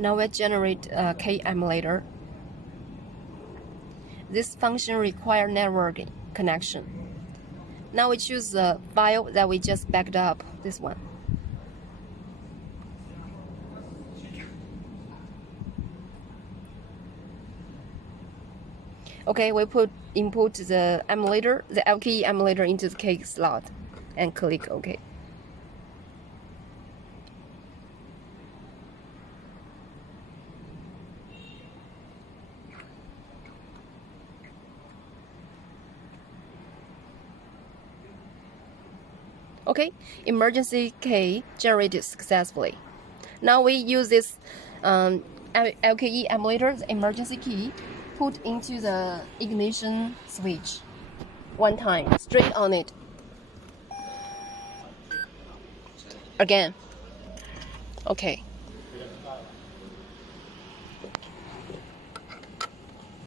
Now we generate a K emulator. This function requires network connection. Now we choose the file that we just backed up, this one. Okay, we input the emulator, the LKE emulator into the K slot and click OK. Okay, emergency key generated successfully. Now we use this LKE emulator, the emergency key, put into the ignition switch one time, straight on it. Again. Okay.